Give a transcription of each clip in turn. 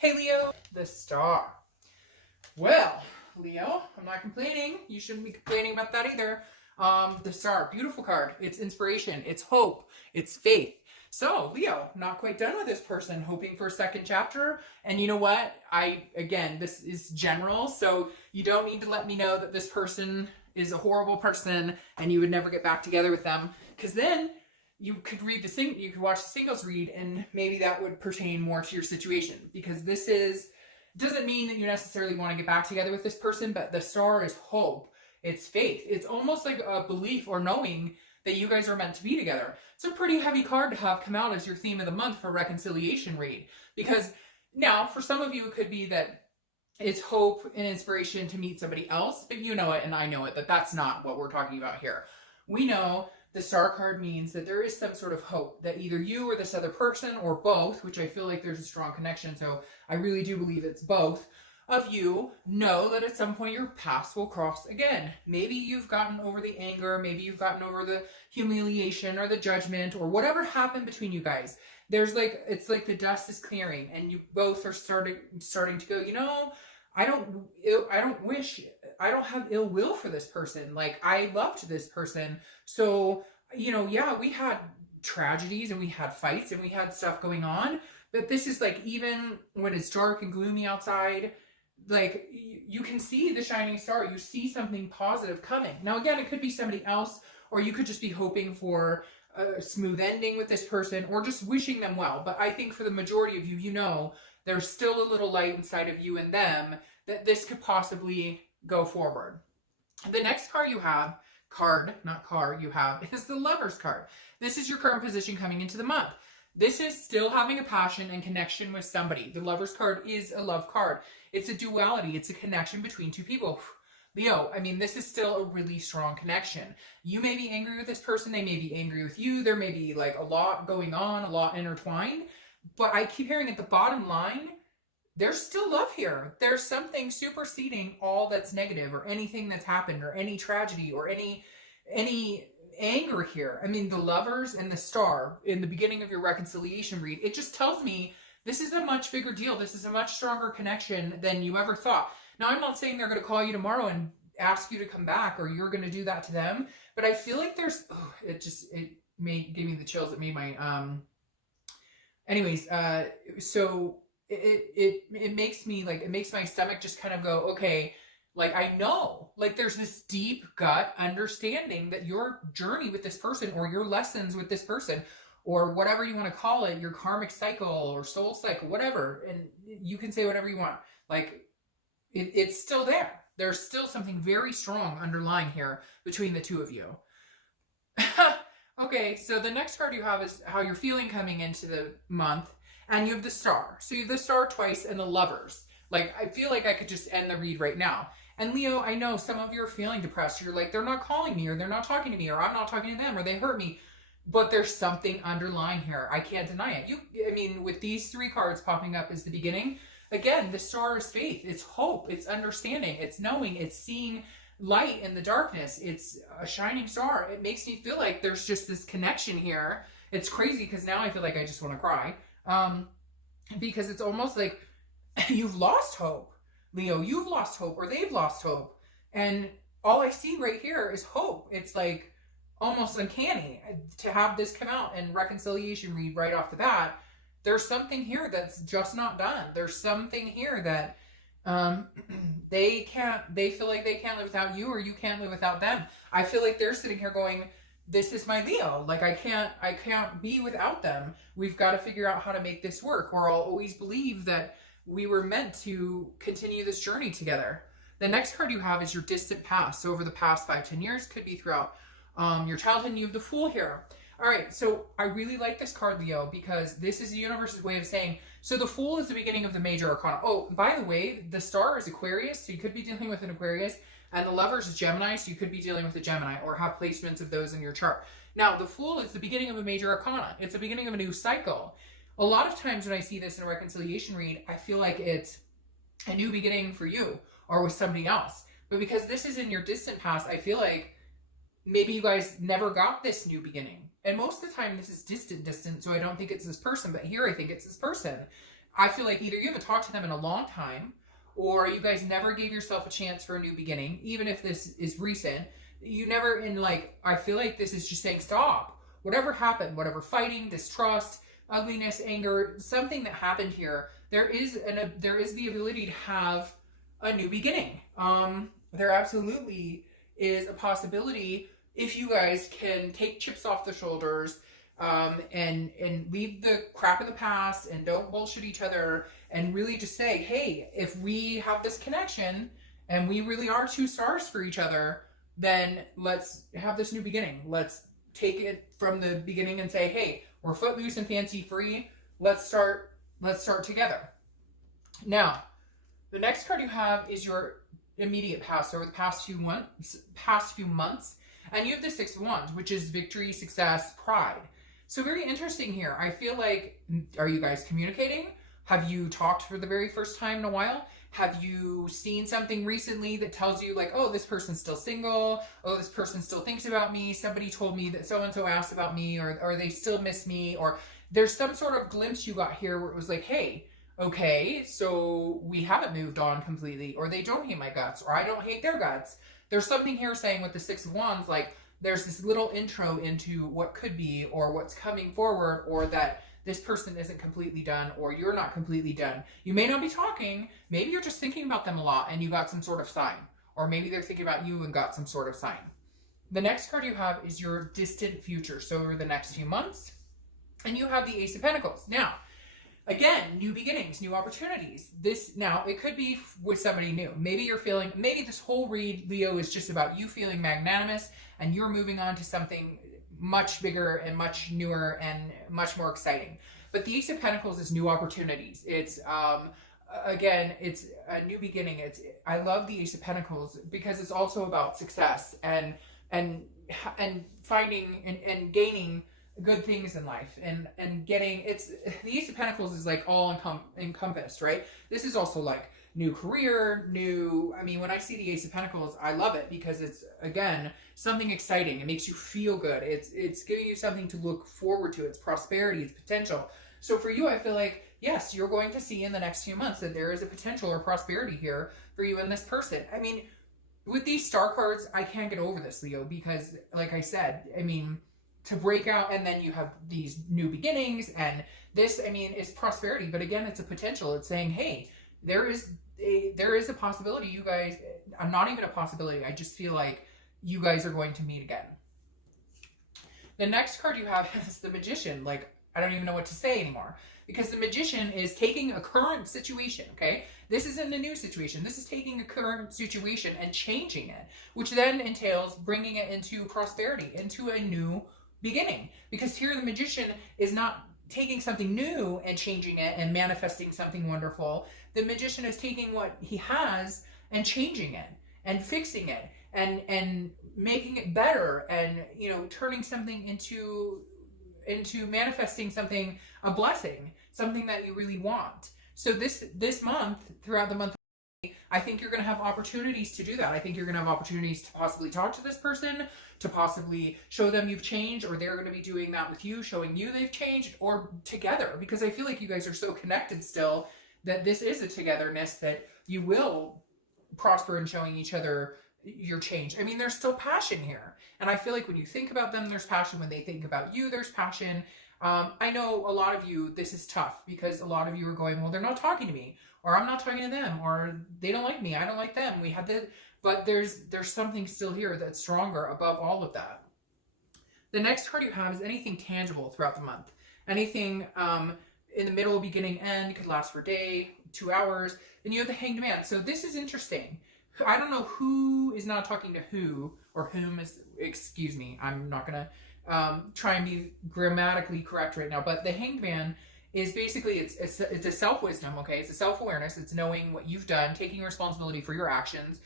Hey Leo, the star. Well, Leo, I'm not complaining. You shouldn't be complaining about that either. The star, beautiful card. It's inspiration, it's hope, it's faith. So, Leo, not quite done with this person, hoping for a second chapter. And you know what? Again, this is general, so you don't need to let me know that this person is a horrible person and you would never get back together with them. Because then you could you could watch the singles read, and maybe that would pertain more to your situation. Because doesn't mean that you necessarily want to get back together with this person, but the star is hope. It's faith. It's almost like a belief or knowing that you guys are meant to be together. It's a pretty heavy card to have come out as your theme of the month for reconciliation read. Because now, for some of you, it could be that it's hope and inspiration to meet somebody else, but you know it and I know it, that that's not what we're talking about here. We know the star card means that there is some sort of hope that either you or this other person, or both, which I feel like there's a strong connection, so I really do believe it's both of you, know that at some point your paths will cross again. Maybe you've gotten over the anger, maybe you've gotten over the humiliation or the judgment or whatever happened between you guys. It's like the dust is clearing and you both are starting to go, you know, I don't have ill will for this person. Like, I loved this person. So, you know, yeah, we had tragedies and we had fights and we had stuff going on, but this is like, even when it's dark and gloomy outside, like, you can see the shining star. You see something positive coming. Now, again, it could be somebody else, or you could just be hoping for a smooth ending with this person, or just wishing them well. But I think for the majority of you, you know, there's still a little light inside of you and them that this could possibly go forward. The next card you have, is the Lover's card. This is your current position coming into the month. This is still having a passion and connection with somebody. The Lover's card is a love card. It's a duality. It's a connection between two people. Leo, I mean, this is still a really strong connection. You may be angry with this person. They may be angry with you. There may be like a lot going on, a lot intertwined. But I keep hearing at the bottom line, there's still love here. There's something superseding all that's negative or anything that's happened or any tragedy or any anger here. I mean, the Lovers and the Star in the beginning of your reconciliation read, it just tells me this is a much bigger deal. This is a much stronger connection than you ever thought. Now, I'm not saying they're going to call you tomorrow and ask you to come back or you're going to do that to them, but I feel like it gave me the chills. It made my, so it makes me like, it makes my stomach just kind of go, okay, like, I know, like, there's this deep gut understanding that your journey with this person, or your lessons with this person, or whatever you want to call it, your karmic cycle or soul cycle, whatever, and you can say whatever you want, like, it's still there. There's still something very strong underlying here between the two of you. Okay, so the next card you have is how you're feeling coming into the month, and you have the Star. So you have the Star twice and the Lovers. Like, I feel like I could just end the read right now. And Leo, I know some of you are feeling depressed. You're like, they're not calling me, or they're not talking to me, or I'm not talking to them, or they hurt me. But there's something underlying here. I can't deny it. I mean, with these three cards popping up as the beginning, again, the Star is faith. It's hope. It's understanding. It's knowing. It's seeing light in the darkness. It's a shining star. It makes me feel like there's just this connection here. It's crazy because now I feel like I just want to cry. Because it's almost like you've lost hope. Leo, you've lost hope, or they've lost hope. And all I see right here is hope. It's like almost uncanny to have this come out and reconciliation read right off the bat. There's something here that's just not done. There's something here that they feel like they can't live without you, or you can't live without them. I feel like they're sitting here going, this is my Leo. Like, I can't be without them. We've got to figure out how to make this work, or I'll always believe that we were meant to continue this journey together. The next card you have is your distant past. So over the past 5-10 years, could be throughout your childhood, and you have the Fool here. All right, so I really like this card, Leo, because this is the universe's way of saying, so the Fool is the beginning of the major arcana. Oh, by the way, the Star is Aquarius, so you could be dealing with an Aquarius, and the Lovers is Gemini, so you could be dealing with a Gemini, or have placements of those in your chart. Now, the Fool is the beginning of a major arcana. It's the beginning of a new cycle. A lot of times when I see this in a reconciliation read, I feel like it's a new beginning for you or with somebody else. But because this is in your distant past, I feel like maybe you guys never got this new beginning. And most of the time this is distant, so I don't think it's this person. But here I think it's this person. I feel like either you haven't talked to them in a long time, or you guys never gave yourself a chance for a new beginning, even if this is recent. You never, in like, I feel like this is just saying stop. Whatever happened, whatever fighting, distrust, ugliness, anger, something that happened here, there is the ability to have a new beginning. There absolutely is a possibility if you guys can take chips off the shoulders, and leave the crap in the past and don't bullshit each other, and really just say, hey, if we have this connection and we really are two stars for each other, then let's have this new beginning. Let's take it from the beginning and say, hey, we're footloose and fancy free. Let's start together. Now, the next card you have is your immediate past, or the past few months, and you have the Six of Wands, which is victory, success, pride. So very interesting here. I feel like, are you guys communicating? Have you talked for the very first time in a while? Have you seen something recently that tells you like, oh, this person's still single. Oh, this person still thinks about me. Somebody told me that so-and-so asked about me, or they still miss me, or there's some sort of glimpse you got here where it was like, hey, okay, so we haven't moved on completely, or they don't hate my guts, or I don't hate their guts. There's something here saying with the Six of Wands, like there's this little intro into what could be, or what's coming forward, or that this person isn't completely done, or you're not completely done. You may not be talking. Maybe you're just thinking about them a lot and you got some sort of sign, or maybe they're thinking about you and got some sort of sign. The next card you have is your distant future. So over the next few months, and you have the Ace of Pentacles. Now, again, new beginnings, new opportunities. Now, it could be with somebody new. Maybe you're feeling, maybe this whole read, Leo, is just about you feeling magnanimous and you're moving on to something much bigger and much newer and much more exciting. But the Ace of Pentacles is new opportunities. It's, again, it's a new beginning. I love the Ace of Pentacles because it's also about success and finding and gaining good things in life, and getting, the Ace of Pentacles is like all encompassed, right? This is also like new career, I mean, when I see the Ace of Pentacles, I love it because it's, again, something exciting. It makes you feel good. It's giving you something to look forward to. It's prosperity, it's potential. So for you, I feel like, yes, you're going to see in the next few months that there is a potential or prosperity here for you and this person. I mean, with these star cards, I can't get over this, Leo, because like I said, I mean, to break out, and then you have these new beginnings, and this, I mean, is prosperity, but again, it's a potential. It's saying, hey, there is a possibility you guys, not even a possibility, I just feel like you guys are going to meet again. The next card you have is the Magician. Like, I don't even know what to say anymore, because the Magician is taking a current situation, okay? This isn't a new situation. This is taking a current situation and changing it, which then entails bringing it into prosperity, into a new beginning. Because here the Magician is not taking something new and changing it and manifesting something wonderful. The Magician is taking what he has and changing it and fixing it and making it better, and, you know, turning something into manifesting something, a blessing, something that you really want. So this month, throughout the month, I think you're going to have opportunities to do that. I think you're going to have opportunities to possibly talk to this person, to possibly show them you've changed, or they're going to be doing that with you, showing you they've changed, or together, because I feel like you guys are so connected still that this is a togetherness that you will prosper in showing each other your change. I mean, there's still passion here. And I feel like when you think about them, there's passion. When they think about you, there's passion. I know a lot of you, this is tough because a lot of you are going, well, they're not talking to me, or I'm not talking to them, or they don't like me, I don't like them. We had the, but there's something still here that's stronger above all of that. The next card you have is anything tangible throughout the month. Anything in the middle, beginning, end, could last for a day, 2 hours. Then you have the Hanged Man. So this is interesting. I don't know who is not talking to who, or whom is, excuse me, I'm not going to try and be grammatically correct right now, but the Hanged Man is basically, it's a self-wisdom, okay? It's a self-awareness. It's knowing what you've done, taking responsibility for your actions,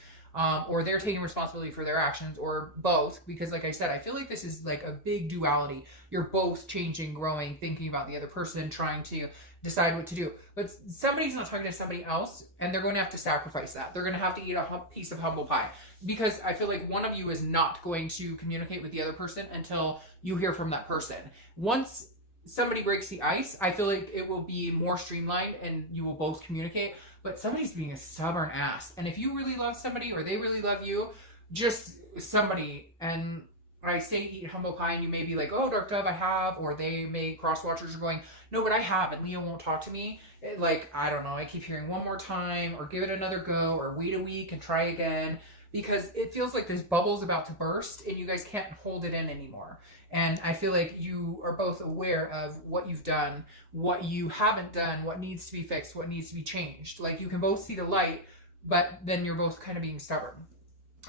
or they're taking responsibility for their actions, or both, because like I said, I feel like this is like a big duality. You're both changing, growing, thinking about the other person, trying to decide what to do. But somebody's not talking to somebody else, and they're going to have to sacrifice that. They're going to have to eat a piece of humble pie, because I feel like one of you is not going to communicate with the other person until you hear from that person. Once somebody breaks the ice, I feel like it will be more streamlined and you will both communicate. But somebody's being a stubborn ass. And if you really love somebody or they really love you, just somebody, and I say eat humble pie, and you may be like, oh, Dark Dove, I have, or they may, cross watchers are going, no, but I have, and Leo won't talk to me. Like, I don't know, I keep hearing one more time, or give it another go, or wait a week and try again, because it feels like this bubble's about to burst and you guys can't hold it in anymore. And I feel like you are both aware of what you've done, what you haven't done, what needs to be fixed, what needs to be changed. Like, you can both see the light, but then you're both kind of being stubborn.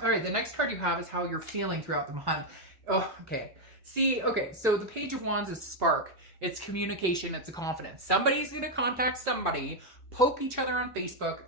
All right, the next card you have is how you're feeling throughout the month. Oh, okay. See, okay, so the Page of Wands is spark. It's communication. It's a confidence. Somebody's going to contact somebody, poke each other on Facebook,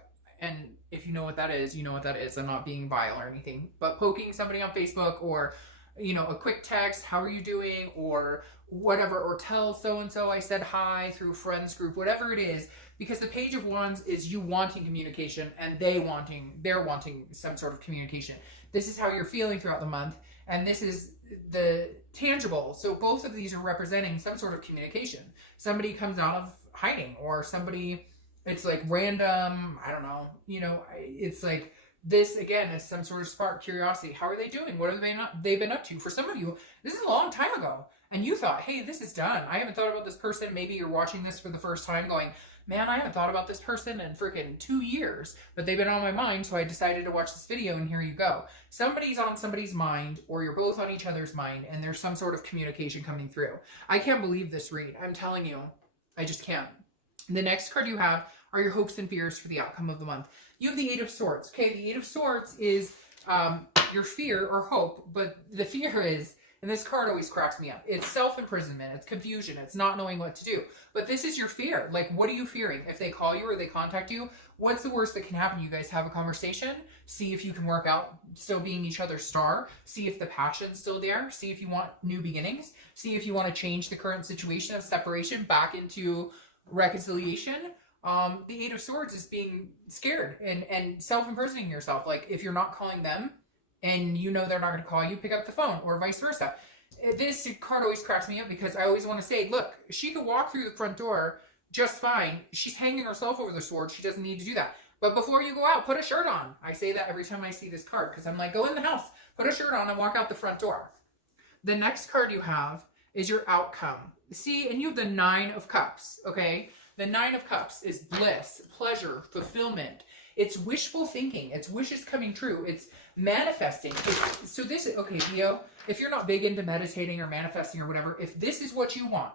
and if you know what that is, you know what that is. I'm not being vile or anything, but poking somebody on Facebook, or, you know, a quick text, how are you doing, or whatever, or tell so-and-so I said hi through friends group, whatever it is, because the Page of Wands is you wanting communication and they're wanting some sort of communication. This is how you're feeling throughout the month, and this is the tangible. So both of these are representing some sort of communication. Somebody comes out of hiding, or somebody, it's like random, I don't know, you know, it's like this again is some sort of spark, curiosity. How are they doing? What have they been up to? For some of you, this is a long time ago, and you thought, hey, this is done. I haven't thought about this person. Maybe you're watching this for the first time going, man, I haven't thought about this person in freaking 2 years, but they've been on my mind, so I decided to watch this video, and here you go. Somebody's on somebody's mind, or you're both on each other's mind, and there's some sort of communication coming through. I can't believe this read. I'm telling you, I just can't. The next card you have are your hopes and fears for the outcome of the month. You have the Eight of Swords. Okay, the Eight of Swords is your fear or hope, but the fear is, and this card always cracks me up, it's self-imprisonment, it's confusion, it's not knowing what to do. But this is your fear. Like, what are you fearing? If they call you or they contact you, what's the worst that can happen? You guys have a conversation, see if you can work out still being each other's star, see if the passion's still there, see if you want new beginnings, see if you want to change the current situation of separation back into reconciliation. The Eight of Swords is being scared and self-imprisoning yourself. Like, if you're not calling them and you know they're not going to call you, pick up the phone, or vice versa. This card always cracks me up because I always want to say, look, she could walk through the front door just fine. She's hanging herself over the sword. She doesn't need to do that. But before you go out, put a shirt on. I say that every time I see this card because I'm like, go in the house, put a shirt on, and walk out the front door. The next card you have is your outcome. See, and you have the Nine of Cups, okay? The Nine of Cups is bliss, pleasure, fulfillment. It's wishful thinking. It's wishes coming true. It's manifesting. So this is, okay, Leo, if you're not big into meditating or manifesting or whatever, if this is what you want,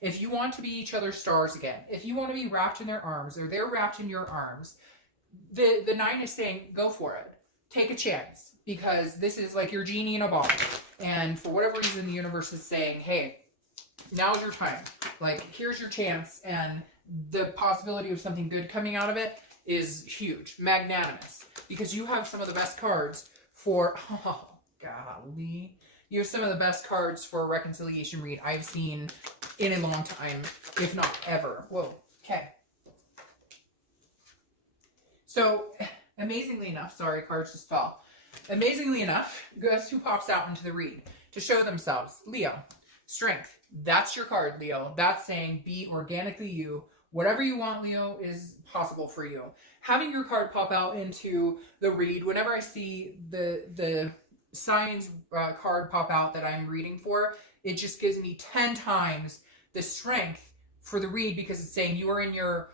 if you want to be each other's stars again, if you want to be wrapped in their arms or they're wrapped in your arms, the Nine is saying, go for it. Take a chance, because this is like your genie in a bottle. And for whatever reason, the universe is saying, hey, now's your time. Like, here's your chance, and the possibility of something good coming out of it is huge, magnanimous, because you have some of the best cards for, oh, golly, you have some of the best cards for a reconciliation read I've seen in a long time, if not ever. Whoa, okay. So, amazingly enough, sorry, cards just fell. Amazingly enough, guess who pops out into the read to show themselves? Leo. Strength. That's your card, Leo. That's saying be organically you. Whatever you want, Leo, is possible for you. Having your card pop out into the read, whenever I see the signs card pop out that I'm reading for, it just gives me 10 times the strength for the read, because it's saying you are in your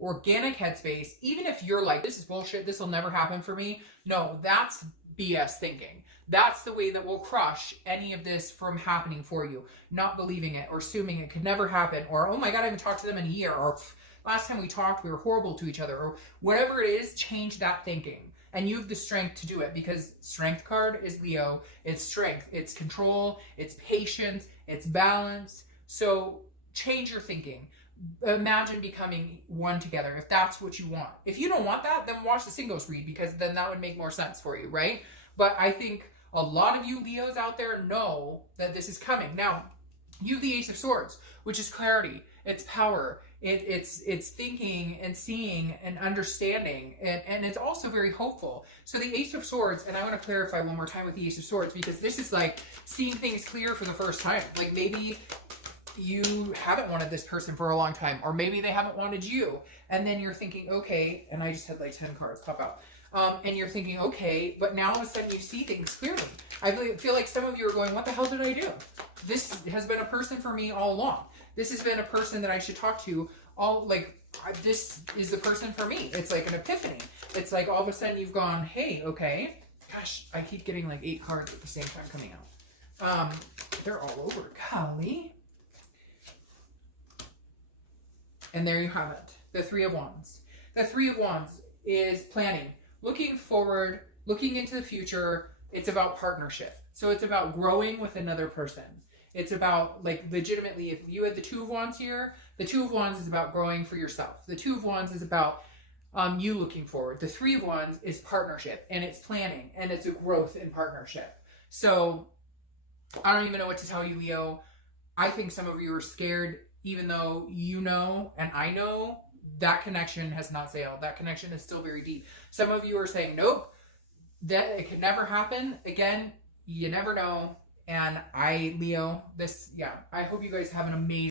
organic headspace. Even if you're like, this is bullshit, this will never happen for me. No, that's BS thinking. That's the way that will crush any of this from happening for you. Not believing it, or assuming it could never happen, or, oh my God, I haven't talked to them in a year, or last time we talked, we were horrible to each other, or whatever it is, change that thinking. And you have the strength to do it, because strength card is Leo. It's strength, it's control, it's patience, it's balance. So change your thinking. Imagine becoming one together, if that's what you want. If you don't want that, then watch the singles read, because then that would make more sense for you, right? But I think a lot of you Leos out there know that this is coming. Now, you have the Ace of Swords, which is clarity, it's power, it's thinking and seeing and understanding, and it's also very hopeful. So the Ace of Swords, and I want to clarify one more time with the Ace of Swords, because this is like seeing things clear for the first time. Like, maybe you haven't wanted this person for a long time, or maybe they haven't wanted you. And then you're thinking, okay, and I just had like 10 cards pop out. And you're thinking, okay, but now all of a sudden you see things clearly. I feel like some of you are going, what the hell did I do? This has been a person for me all along. This has been a person that I should talk to all, like, this is the person for me. It's like an epiphany. It's like all of a sudden you've gone, hey, okay. Gosh, I keep getting like 8 cards at the same time coming out. They're all over. Golly. And there you have it. The Three of Wands. The Three of Wands is planning, looking forward, looking into the future. It's about partnership. So it's about growing with another person. It's about, like, legitimately, if you had the Two of Wands here, the Two of Wands is about growing for yourself. The Two of Wands is about you looking forward. The Three of Wands is partnership, and it's planning, and it's a growth in partnership. So I don't even know what to tell you, Leo. I think some of you are scared, even though you know, and I know, that connection has not sailed. That connection is still very deep. Some of you are saying, nope, that it could never happen. Again, you never know. And Leo, I hope you guys have an amazing